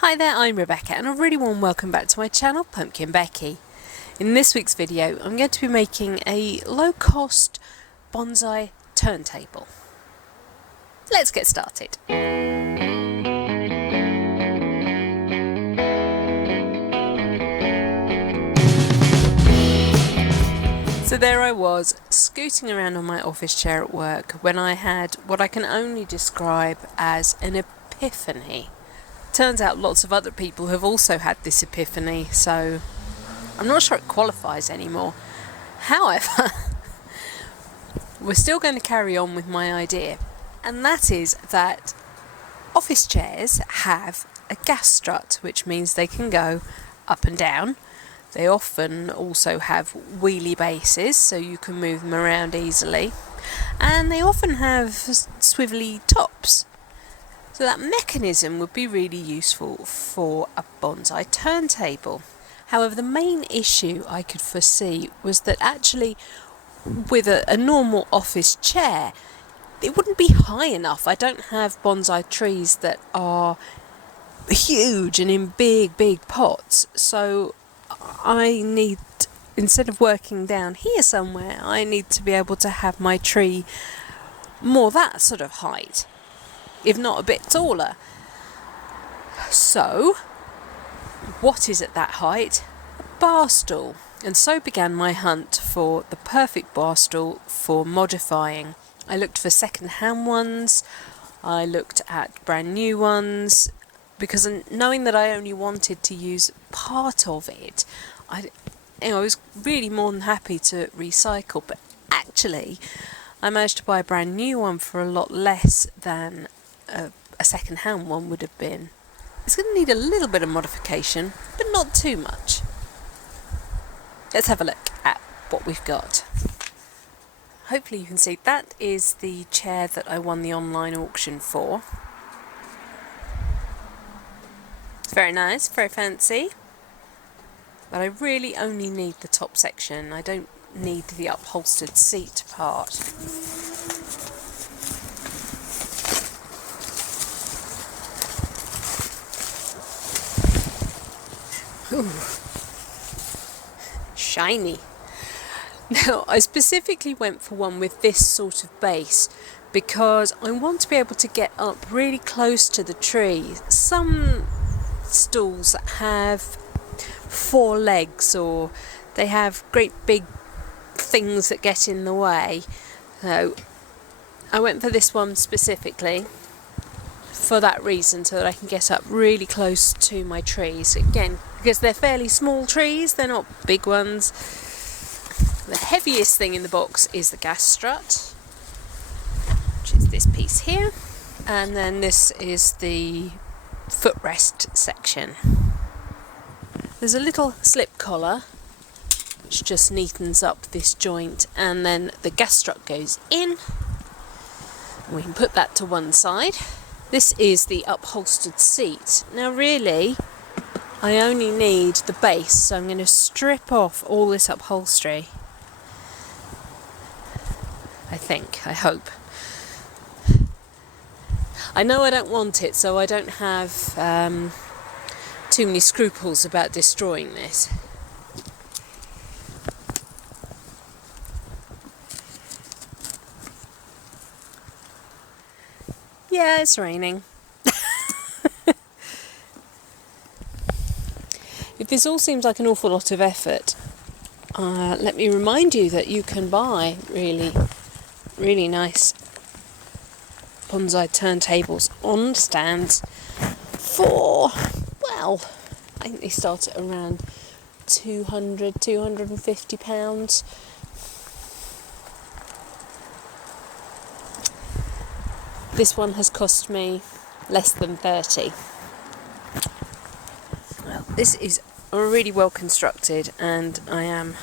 Hi there, I'm Rebecca and a really warm welcome back to my channel, PumpkinBecki. In this week's video I'm going to be making a low-cost bonsai turntable. Let's get started. So there I was, scooting around on my office chair at work when I had what I can only describe as an epiphany. Turns out lots of other people have also had this epiphany, so I'm not sure it qualifies anymore. However, we're still going to carry on with my idea, and that is that office chairs have a gas strut, which means they can go up and down. They often also have wheelie bases, so you can move them around easily, and they often have swivelly tops. So that mechanism would be really useful for a bonsai turntable. However, the main issue I could foresee was that actually with a normal office chair, it wouldn't be high enough. I don't have bonsai trees that are huge and in big pots, so I need, instead of working down here somewhere, I need to be able to have my tree more that sort of height, if not a bit taller. So, what is at that height? A bar stool. And so began my hunt for the perfect bar stool for modifying. I looked for second-hand ones, I looked at brand new ones, because knowing that I only wanted to use part of it, I was really more than happy to recycle. But actually, I managed to buy a brand new one for a lot less than a second-hand one would have been. It's going to need a little bit of modification, but not too much. Let's have a look at what we've got. Hopefully you can see that is the chair that I won the online auction for. It's very nice, very fancy, but I really only need the top section. I don't need the upholstered seat part. Ooh, shiny. Now, I specifically went for one with this sort of base because I want to be able to get up really close to the tree. Some stools have 4 legs, or they have great big things that get in the way. So I went for this one specifically for that reason, so that I can get up really close to my trees. Again, because they're fairly small trees, they're not big ones. The heaviest thing in the box is the gas strut, which is this piece here, and then this is the footrest section. There's a little slip collar which just neatens up this joint, and then the gas strut goes in. We can put that to one side. This is the upholstered seat. Now really, I only need the base, so I'm going to strip off all this upholstery. I hope. I know I don't want it, so I don't have too many scruples about destroying this. Yeah, it's raining. If this all seems like an awful lot of effort, let me remind you that you can buy really nice bonsai turntables on stands for, well, I think they start at around £250. This one has cost me less than 30. Well, this is really well constructed, and I am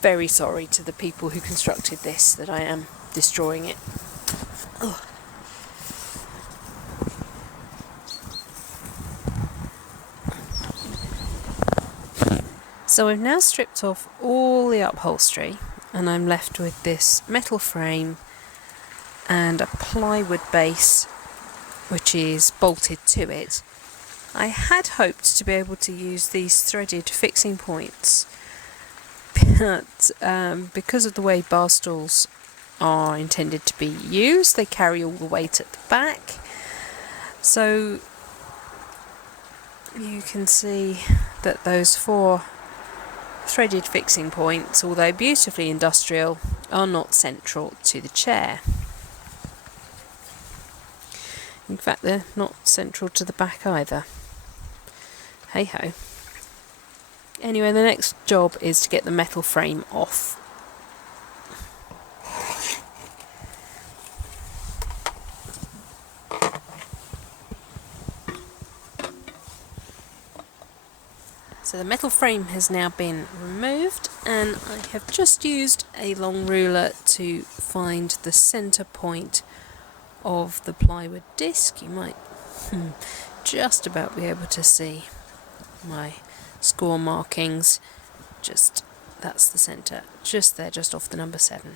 very sorry to the people who constructed this that I am destroying it. Oh. So I've now stripped off all the upholstery, and I'm left with this metal frame and a plywood base which is bolted to it, I had hoped to be able to use these threaded fixing points, but because of the way bar stools are intended to be used, they carry all the weight at the back. So you can see that those 4 threaded fixing points, although beautifully industrial, are not central to the chair. In fact, they're not central to the back either. Hey ho. Anyway, the next job is to get the metal frame off. So the metal frame has now been removed, and I have just used a long ruler to find the centre point of the plywood disc. You might just about be able to see my score markings. That's the centre, just there, just off the number 7.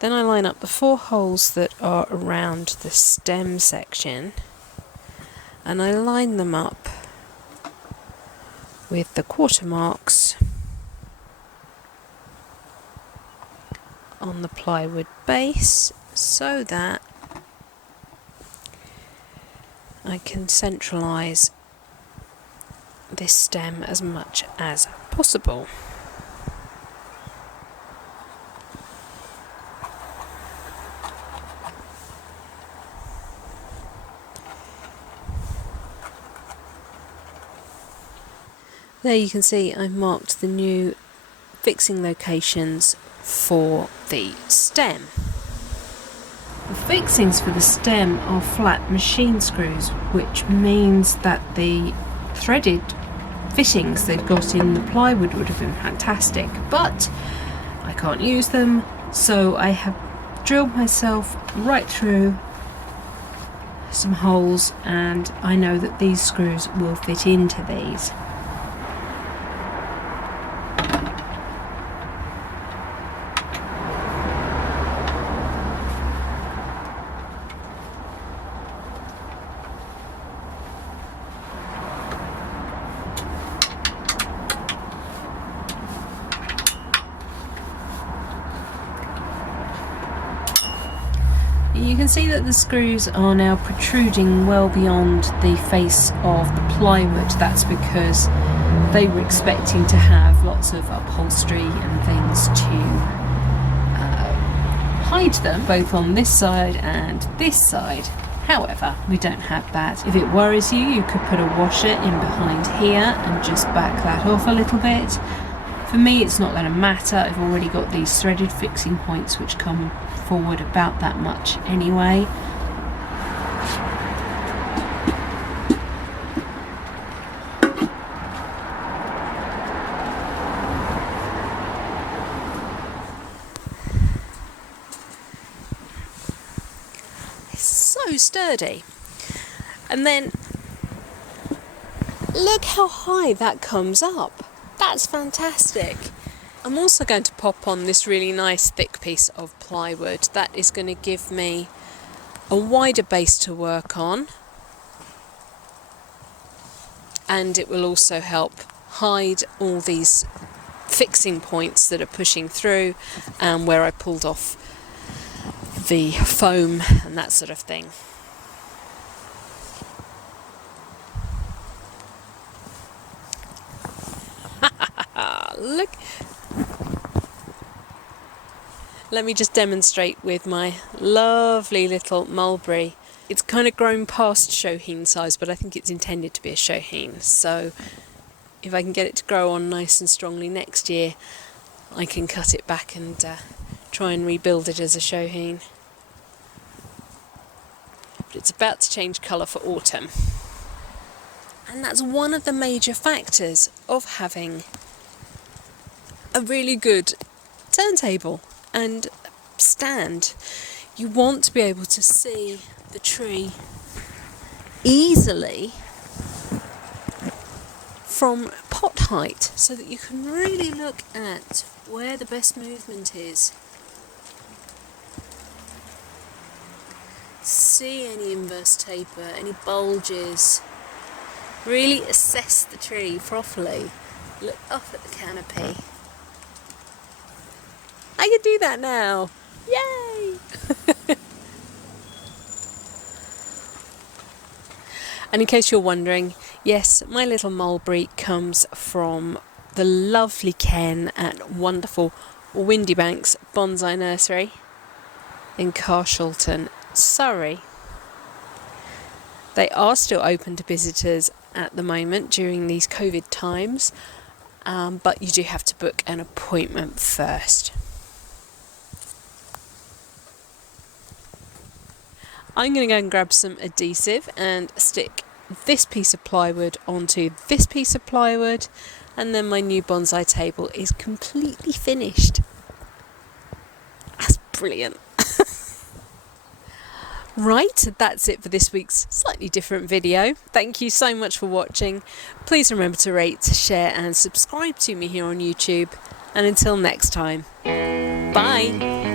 Then I line up the 4 holes that are around the stem section, and I line them up with the quarter marks on the plywood base, so that I can centralise this stem as much as possible. There you can see I've marked the new fixing locations for the stem. The fixings for the stem are flat machine screws, which means that the threaded fittings they've got in the plywood would have been fantastic, but I can't use them, so I have drilled myself right through some holes, and I know that these screws will fit into these. You can see that the screws are now protruding well beyond the face of the plywood. That's because they were expecting to have lots of upholstery and things to hide them, both on this side and this side. However, we don't have that. If it worries you, you could put a washer in behind here and just back that off a little bit. For me, it's not going to matter. I've already got these threaded fixing points which come forward about that much anyway. It's so sturdy. And then look how high that comes up. That's fantastic. I'm also going to pop on this really nice thick piece of plywood. That is going to give me a wider base to work on, and it will also help hide all these fixing points that are pushing through and where I pulled off the foam and that sort of thing. Look. Let me just demonstrate with my lovely little mulberry. It's kind of grown past shohin size, but I think it's intended to be a shohin. So if I can get it to grow on nice and strongly next year, I can cut it back and try and rebuild it as a shohin. But it's about to change colour for autumn. And that's one of the major factors of having a really good turntable and stand. You want to be able to see the tree easily from pot height, so that you can really look at where the best movement is. See any inverse taper, any bulges, Really assess the tree properly. Look up at the canopy. I can do that now. Yay! And in case you're wondering, yes, my little mulberry comes from the lovely Ken at wonderful Windybanks Bonsai Nursery in Carshalton, Surrey. They are still open to visitors at the moment during these COVID times, but you do have to book an appointment first. I'm going to go and grab some adhesive and stick this piece of plywood onto this piece of plywood, and then my new bonsai table is completely finished. That's brilliant. Right, that's it for this week's slightly different video. Thank you so much for watching. Please remember to rate, share and subscribe to me here on YouTube. And until next time, bye!